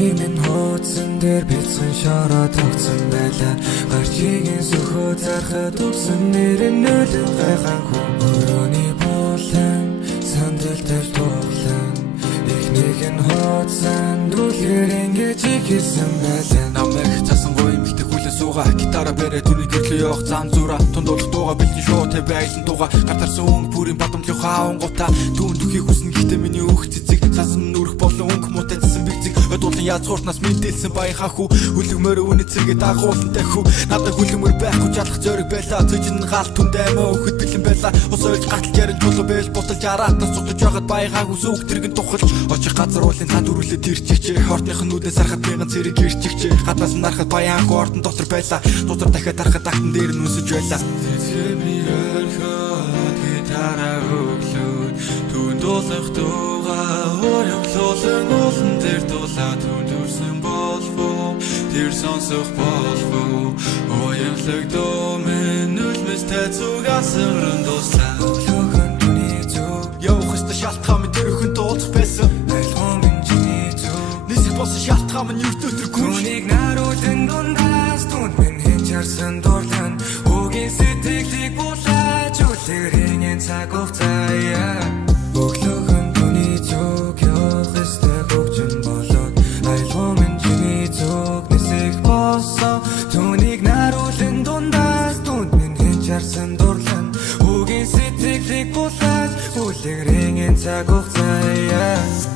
Түүний минь хуудсан дээр бэлсэн шороо тогтсон байлаа. Гарчигийн сөхөө зархад өгсөн нэр нь нөлөө гайхангүй. Өрөөний болон сандал дээр туулан эхнийг нь хуудсан дүүлгээр ингэж хийсэн байлаа. Намайг цаасангүй эмэгтэй хүлэн сууга гитара бэрэ түүний гэрлээ явах зам зура тундуулах дууга бэлтэн шоу тэ байсан дууга гартарсан өнгө бүрийн бадамлын хаан гута түүн төхийг хүснэ гэхдээ миний өөх цэцэг цаасан нүрэх болон өнгө мутайсан бэлцэг өдуулан язгууртнаас мэдээлсэн баян хаху хүлэгмөр үүний цэгээ дагуулантай хүү надад хүлэгмөр байхгүй жалах зориг байлаа төжин гал түндэ мөө өгөхөд бэлэн байлаа ус ойлж гатал ярин чулуу бэл буталж араатаас цугтаж байгаад баян хаху сүг тэргэн тухалж очих газар уулын танд үрүүлээ тэрчигчээ хортных нь нүдэн сарахад мяган цэрэг ирчихчээ хаднаас нь нарахад баян хаху ордон дотор байлаа дотор дахиад дарахад актан дээр нь үсэж байлаа гитара хөглөөд түн дуулах дуугаа уямлуулан уулан дээр дуулаа түн дүрсэн болов тэр сонсох болов уямлаг дуу минь үлмэс тайцугаас өрн дуслаа өглөөхөн түүний зүг явах ёстой шалтгаан минь тэр өхөн дуулах байсан айлгоо минь чиний зүг нисэх болсон шалтгаан минь юрт өтөр гүн түүнийг наруулан дундаас түнд минь хэн чарсан дурлан үгийн сэтгэлийг булааж үлгэрийн цаг хугацаа өглөөхөн түүний зүг явах ёстой хөгжин болоод айлгоо минь чиний зүг нисэх болсон түүнийг наруулан дундаас түнд минь хэн чарсан дурлан үгийн сэтгэлийг булааж үлгэрийн цаг хугацаа